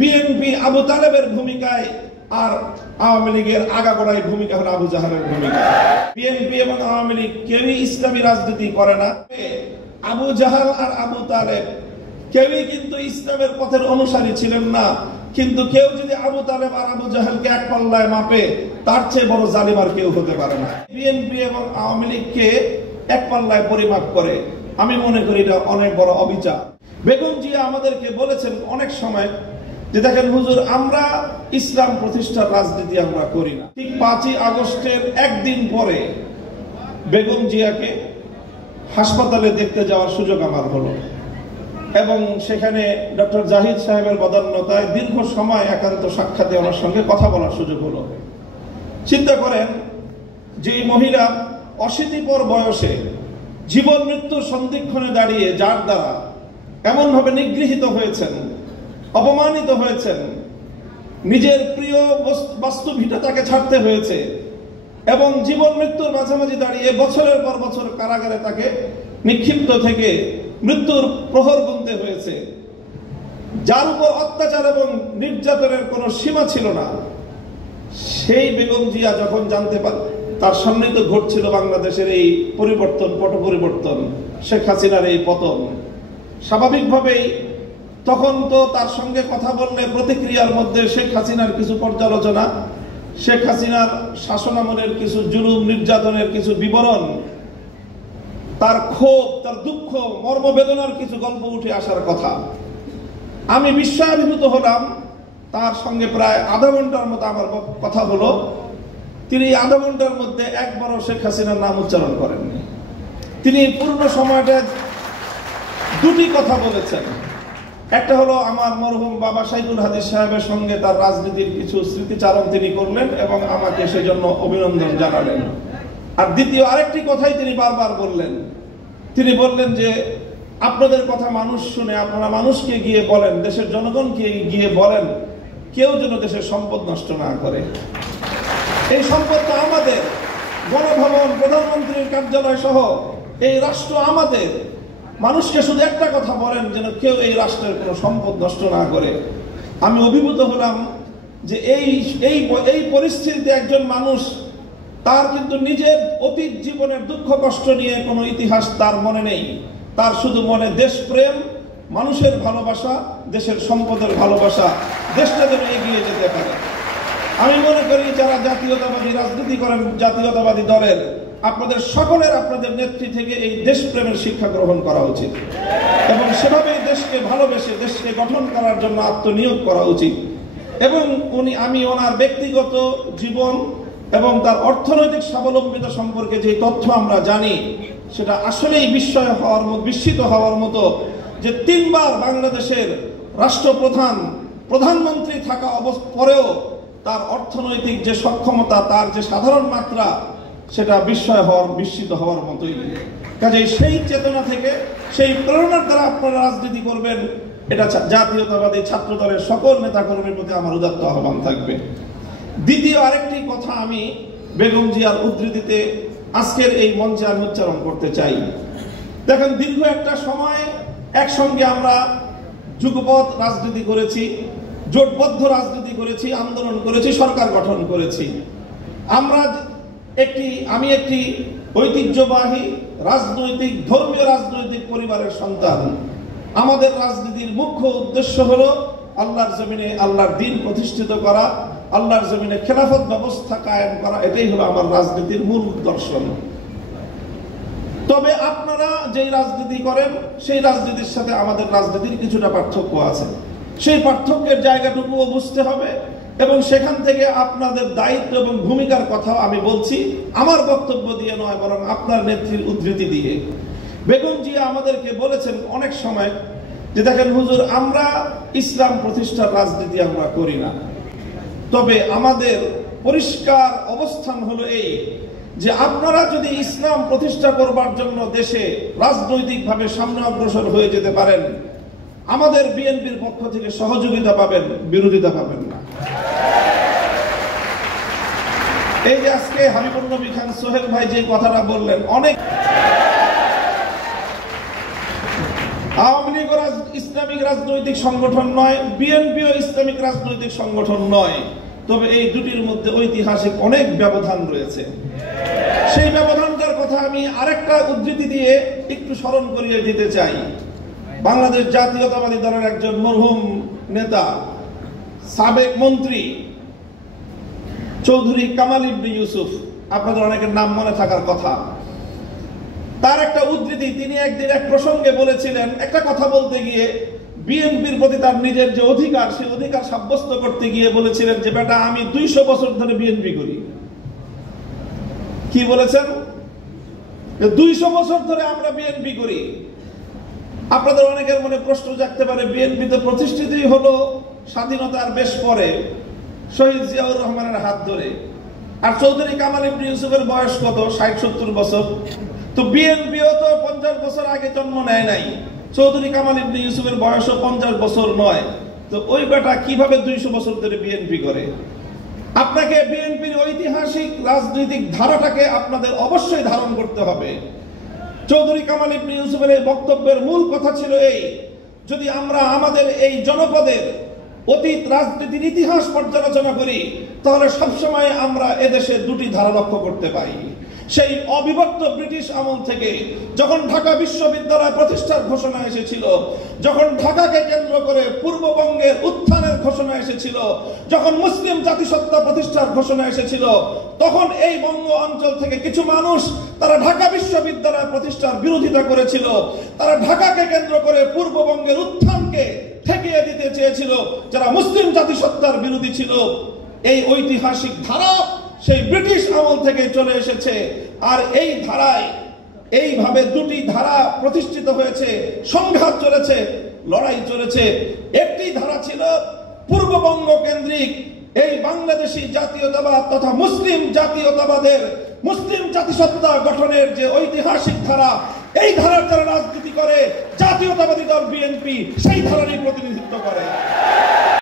BNP Abu তালেবের ভূমিকায় আর আওয়ামী লীগের আগাগোড়াই ভূমিকা হলো আবু জাহালের ভূমিকা। বিএনপি এবং আওয়ামী লীগ কেউই ইসলামী রাজনীতি করে না। আবু জাহাল আর আবু তালেব কেউই কিন্তু ইসলামের পথের অনুসারী ছিলেন না, কিন্তু কেউ যদি আবু তালেব আর আবু জাহেলকে এক পাল্লায় মাপে তার চেয়ে বড় জালিম আর কেউ হতে পারে না। বিএনপি এবং আওয়ামী লীগকে এক পাল্লায় পরিমাপ করে আমি মনে করি এটা অনেক বড় অবিচার। বেগম জিয়া আমাদেরকে বলেছেন অনেক সময় যে দেখেন হুজুর, আমরা ইসলাম প্রতিষ্ঠার রাজনীতি আমরা করি না। ঠিক 5ই আগস্টের একদিন পরে বেগম জিয়াকে হাসপাতালে দেখতে যাওয়ার সুযোগ আমার হলো এবং সেখানে ডক্টর জাহিদ সাহেবের বদান্যতায় দীর্ঘ সময় একান্ত সাক্ষাতে আমার সঙ্গে কথা বলার সুযোগ হলো। চিন্তা করেন যে মহিলা অশীতিপর বয়সে জীবন মৃত্যুর সন্ধিক্ষণে দাঁড়িয়ে যার দ্বারা এমনভাবে নিগৃহীত হয়েছেন, অপমানিত হয়েছেন, নিজের প্রিয় বাস্তু ভিটা তাকে ছাড়তে হয়েছে এবং জীবন মৃত্যুর মাঝামাঝি দাঁড়িয়ে বছরের পর বছর কারাগারে তাকে নিক্ষিপ্ত থেকে মৃত্যুর প্রহর গুনতে হয়েছে, যার উপর অত্যাচার এবং নির্যাতনের কোনো সীমা ছিল না। সেই বেগম জিয়া যখন জানতে পার তার সামনে তো ঘটছিল বাংলাদেশের এই পরিবর্তন, পট পরিবর্তন, শেখ হাসিনার এই পতন, স্বাভাবিকভাবেই তখন তো তার সঙ্গে কথা বললে প্রতিক্রিয়ার মধ্যে শেখ হাসিনার কিছু পর্যালোচনা, শেখ হাসিনার শাসনামলের কিছু জুলুম নির্যাতনের কিছু বিবরণ, তার ক্ষোভ, তার দুঃখ, মর্মবেদনার কিছু গল্প উঠে আসার কথা। আমি বিস্ময়াভিভূত হলাম। তার সঙ্গে প্রায় আধা ঘন্টার মতো আমার কথা হলো। তিনি আধা ঘন্টার মধ্যে একবারও শেখ হাসিনার নাম উচ্চারণ করেননি। তিনি পূর্ণ সময়টা দুটি কথা বলেছেন। একটা হলো আমার মরহুম বাবা সাইদুল হাদিস সাহেবের সঙ্গে তার রাজনীতির কিছু স্মৃতিচারণ তিনি করলেন এবং আমাকে সেজন্য অভিনন্দন জানালেন। আর দ্বিতীয় আরেকটি কথাই তিনি বারবার বললেন। তিনি বললেন যে আপনাদের কথা মানুষ শুনে, আপনারা মানুষকে গিয়ে বলেন, দেশের জনগণকে গিয়ে বলেন, কেউ যেন দেশের সম্পদ নষ্ট না করে। এই সম্পদ তো আমাদের, গণভবন, প্রধানমন্ত্রীর কার্যালয় সহ এই রাষ্ট্র আমাদের। মানুষকে শুধু একটা কথা বলেন, যেন কেউ এই রাষ্ট্রের কোনো সম্পদ নষ্ট না করে। আমি অভিভূত হলাম যে এই পরিস্থিতিতে একজন মানুষ, তার কিন্তু নিজের অতীত জীবনের দুঃখ কষ্ট নিয়ে কোনো ইতিহাস তার মনে নেই। তার শুধু মনে দেশপ্রেম, মানুষের ভালোবাসা, দেশের সম্পদের ভালোবাসা, দেশটা যেন এগিয়ে যেতে পারে। আমি মনে করি যারা জাতীয়তাবাদী রাজনীতি করেন, জাতীয়তাবাদী দলের, আপনাদের সকলের আপনাদের নেত্রী থেকে এই দেশপ্রেমের শিক্ষা গ্রহণ করা উচিত এবং সেভাবে দেশকে ভালোবেসে দেশকে গঠন করার জন্য আত্মনিয়োগ করা উচিত। এবং আমি ওনার ব্যক্তিগত জীবন এবং তার অর্থনৈতিক স্বাবলম্বিতা সম্পর্কে যে তথ্য আমরা জানি, সেটা আসলেই বিস্মিত হওয়ার মতো যে 3 বার বাংলাদেশের রাষ্ট্রপ্রধান, প্রধানমন্ত্রী থাকা পরেও তার অর্থনৈতিক যে সক্ষমতা, তার যে সাধারণ মাত্রা, সেটা বিস্মিত হওয়ার মতোই। কাজেই সেই চেতনা থেকে, সেই প্রেরণার দ্বারা আপনারা রাজনীতি করবেন, এটা জাতীয়তাবাদী ছাত্র দলের সকল নেতাকর্মীর প্রতি আমার উদাত্ত আহ্বান থাকবে। দ্বিতীয় আরেকটি কথা আমি বেগম জিয়ার উদ্ধৃতিতে আজকের এই মঞ্চে আমি উচ্চারণ করতে চাই। দেখেন, দীর্ঘ একটা সময় একসঙ্গে আমরা যুগপৎ রাজনীতি করেছি, জোটবদ্ধ রাজনীতি করেছি, আন্দোলন করেছি, সরকার গঠন করেছি। আমি একটি ঐতিহ্যবাহী রাজনৈতিক, ধর্মীয় রাজনৈতিক পরিবারের সন্তান। আমাদের রাজনীতির মুখ্য উদ্দেশ্য হলো আল্লাহর জমিনে আল্লাহর দ্বীন প্রতিষ্ঠিত করা, আল্লাহর জমিনে খেলাফত ব্যবস্থা কায়েম করা। এটাই হলো আমার রাজনীতির মূল দর্শন। তবে আপনারা যেই রাজনীতি করেন, সেই রাজনীতির সাথে আমাদের রাজনীতির কিছুটা পার্থক্য আছে। সেই পার্থক্যের জায়গাটুকুও বুঝতে হবে এবং সেখান থেকে আপনাদের দায়িত্ব এবং ভূমিকার কথা আমি বলছি, আমার বক্তব্য দিয়ে নয়, বরং আপনার নেত্রীর উদ্ধৃতি দিয়ে। বেগম জিয়া আমাদেরকে বলেছেন অনেক সময় যে দেখেন হুজুর, আমরা ইসলাম প্রতিষ্ঠার রাজনীতি আমরা করি না, তবে আমাদের পরিষ্কার অবস্থান হলো এই যে আপনারা যদি ইসলাম প্রতিষ্ঠা করবার জন্য দেশে রাজনৈতিকভাবে সামনে অগ্রসর হয়ে যেতে পারেন, আমাদের বিএনপির পক্ষ থেকে সহযোগিতা পাবেন, বিরোধিতা পাবেন না। এই যে আজকে হাবিবুর নবী খান সোহেল ভাই যে কথাটা বললেন, আওয়ামী লীগ ইসলামিক রাজনৈতিক সংগঠন নয়, বিএনপিও ইসলামিক রাজনৈতিক সংগঠন নয়, তবে এই দুটির মধ্যে ঐতিহাসিক অনেক ব্যবধান রয়েছে। সেই ব্যবধানটার কথা আমি আরেকটা উদ্ধৃতি দিয়ে একটু স্মরণ করিয়ে দিতে চাই। বাংলাদেশ জাতীয়তাবাদী দলের একজন মরহুম নেতা, সাবেক মন্ত্রী চৌধুরী কামাল ইবনে ইউসুফ, আপনাদের অনেকের নাম মনে থাকার কথা, তার একটা উদ্ধৃতি, তিনি একদিন এক প্রসঙ্গে বলেছিলেন, একটা কথা বলতে গিয়ে বিএনপির প্রতি তার নিজের যে অধিকার, সেই অধিকার সাব্যস্ত করতে গিয়ে বলেছিলেন যে বেটা আমি 200 বছর ধরে বিএনপি করি। কি বলেছেন? 200 বছর ধরে আমরা বিএনপি করি। আপনাদের অনেকের মনে প্রশ্ন জাগতে পারে, বিএনপি তো প্রতিষ্ঠিতই হলো স্বাধীনতার বেশ পরে, শহীদ জিয়াউর রহমানের হাত ধরে, আর চৌধুরী কামাল ইবনে ইউসুফের বয়স কত? 60-70 বছর। তো বিএনপিও তো 50 বছর আগে জন্ম নেয় নাই, চৌধুরী কামাল ইবনে ইউসুফের বয়সও 50 বছর নয়। তো ওই বেটা কিভাবে 200 বছর ধরে বিএনপি করে? আপনাকে বিএনপির ঐতিহাসিক রাজনৈতিক ধারাটাকে আপনাদের অবশ্যই ধারণ করতে হবে। চৌধুরী কামাল ইবনে ইউসুফের এই বক্তব্যের মূল কথা ছিল এই, যদি আমরা আমাদের এই জনপদের অতীত রাজনীতির ইতিহাস পর্যালোচনা করি, তাহলে সবসময় আমরা এদেশে দুটি ধারা লক্ষ্য করতে পাই। সেই অবিভক্ত ব্রিটিশ আমল থেকে যখন ঢাকা বিশ্ববিদ্যালয় প্রতিষ্ঠার ঘোষণা এসেছিল, যখন ঢাকাকে কেন্দ্র করে পূর্ববঙ্গের উত্থানের ঘোষণা এসেছিল, যখন মুসলিম জাতিসত্তা প্রতিষ্ঠার ঘোষণা এসেছিল, তখন এই বঙ্গ অঞ্চল থেকে কিছু মানুষ তারা ঢাকা বিশ্ববিদ্যালয় প্রতিষ্ঠার বিরোধিতা করেছিল। তারা ঢাকাকে কেন্দ্র করে পূর্ববঙ্গের উত্থানকে ঠেকিয়ে দিতে চেয়েছিল, যারা মুসলিম জাতিসত্তার বিরোধী ছিল। এই ঐতিহাসিক ধারা সেই ব্রিটিশ আমল থেকে চলে এসেছে, আর এই ধারায় এইভাবে দুটি ধারা প্রতিষ্ঠিত হয়েছে, সংঘাত চলেছে, লড়াই চলেছে। একটি ধারা ছিল পূর্ববঙ্গ কেন্দ্রিক এই বাংলাদেশী জাতীয়তাবাদ তথা মুসলিম জাতীয়তাবাদের, মুসলিম জাতিসত্তা গঠনের যে ঐতিহাসিক ধারা, এই ধারার যারা রাজনীতি করে জাতীয়তাবাদী দল বিএনপি সেই ধারারই প্রতিনিধিত্ব করে।